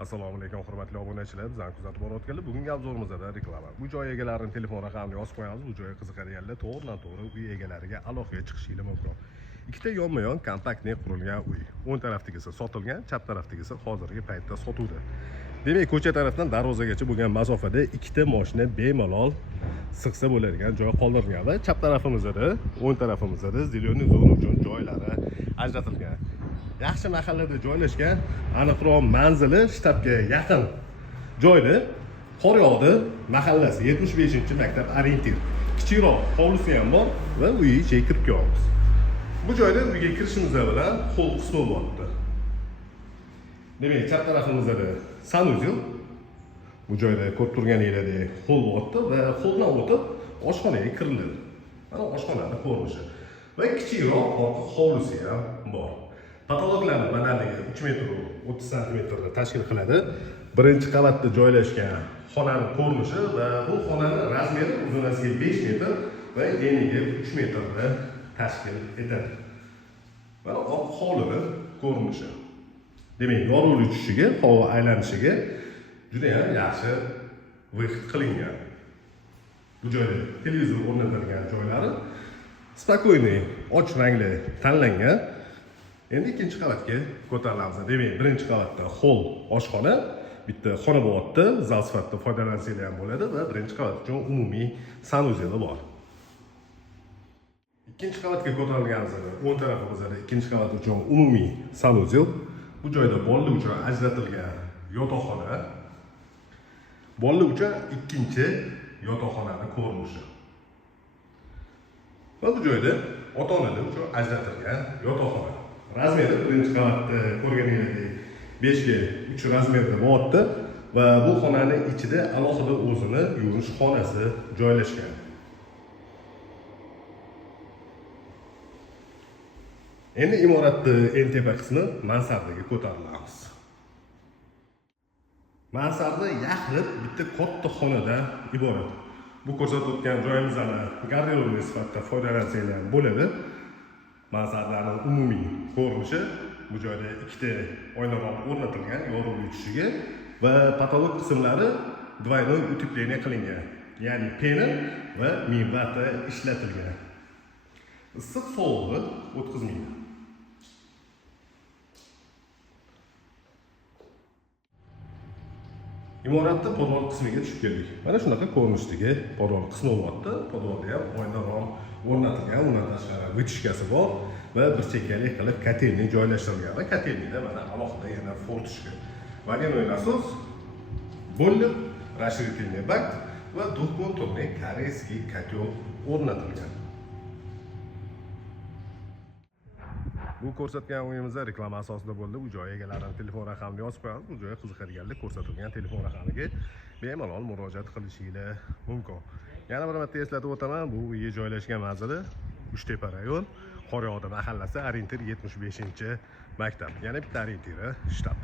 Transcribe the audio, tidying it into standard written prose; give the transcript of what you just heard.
Assalomu alaykum hurmatli obunachilar, bizani kuzatib borayotganlar. Bugungi obzorimizda reklama. Bu joy egalarining telefon raqamini yozib qo'yamiz. Bu joyga qiziqadiganlar to'g'ridan-to'g'ri uy egalariga alohida chiqishingiz mumkin. Ikkita yonma-yon kompaktli qurilgan uy. O'ng tarafdagisi sotilgan, chap tarafdagisi hozirgi paytda sotuvda. Demak, ko'cha tarafdan darvozagacha bo'lgan masofada ikkita mashina bemalol sig'sa bo'ladigan joy qoldirilgan va chap tarafimizda, o'ng tarafimizda zelyoniy zona uchun joylari ajratilgan. Yaxshi mahallada joylashgan, aniqroq manzili shtabga yaqin joyda qor yog'di mahallasi 75-maktab orientir. Kichikroq hovlisi ham bor va uy ichiga kirib kelamiz. Bu joyda uyga kirishimiz bilan xo'l qismi bo'lyapti. Demak, chap tarafimizda sanuzel. Bu joyda ko'rib turganingizdek xo'l bo'lyapti va xo'ldan o'tib oshxonaga kiriladi. Mana oshxonaning ko'rinishi va kichikroq orqa hovlisi ham bor. Patologlarning balandligi 3 metr 30 santimetrni tashkil qiladi. Birinchi qavatda joylashgan xonaning ko'rinishi va bu xonaning razmeri uzunasiga 5 metr va eniga 3 metrni tashkil etadi. Va orqa hovlining ko'rinishi. Demak, yorug'lik tushishiga, havo aylanishiga juda ham yaxshi vaqt qilingan. Bu joyda televizor o'rnatilgan joylari spokойный, och rangli tanlangan. Endi ikkinchi qavatga ko'tarilamiz. Demak, birinchi qavatda hol oshxona, bitta xona bo'lyapti, zal sifatida foydalansanglar ham bo'ladi va birinchi qavat uchun umumiy sanuzeli bor. Ikkinchi qavatga ko'tarilganimizda o'ng tarafimizda ikkinchi qavat uchun umumiy sanuzel. Bu joyda bolalar uchun ajratilgan yotoqxona. Bolalar uchun ikkinchi yotoqxonaning ko'rinishi. Va bu joyda ota-onalar uchun ajratilgan yotoqxona. Razmeri birinchi qavatda ko'rganingizdek 5 ga 3 razmerda bo'lyapti va bu xonaning ichida alohida o'zini yuvinish xonasi joylashgan. Endi imoratning eng tepa qismi mansardaga ko'tarilamiz. Mansarda yaxlit bitta katta xonadan iborat. Bu ko'rsatayotgan joyimizdan garderobli sifatida foydalansanglar bo'ladi. Mansardaning umumiy ko'rinishi, bu joyda ikkita oynaroq o'rnatilgan yorug'lik tushishiga va patolog qismlari двойной утепление qilingan. Ya'ni pena va minvata ishlatilgan. Issiq sovuqni o'tkazmaydi. Imoratda podval qismiga tushib keldik. Mana shunaqa ko'rinishdagi podval qismi bo'lyapti. Podvalda ham oynaroq o'rnatilgan, undan tashqari vытяжкасы bor va bir chekkalik qilib kotelni joylashtirilgan va kotelnida mana alohida yana fortishka, водяной насос, boiler, расширительный бак va двухконтурный koreyskiy котел o'rnatilgan. Bu ko'rsatgan o'yinimizda reklama asosida bo'ldi. Bu joy egalarining telefon raqamini yozib qo'yamiz. Bu joyga qiziqadiganlar ko'rsatilgan telefon raqamiga bemalol murojaat qilishingiz mumkin. Yana bir marta eslatib o'taman, bu uyga joylashgan manzili Uchtepa rayon, Qoryog'da mahallasi, orientir 75-maktab. Yana bitta orientiri shtab.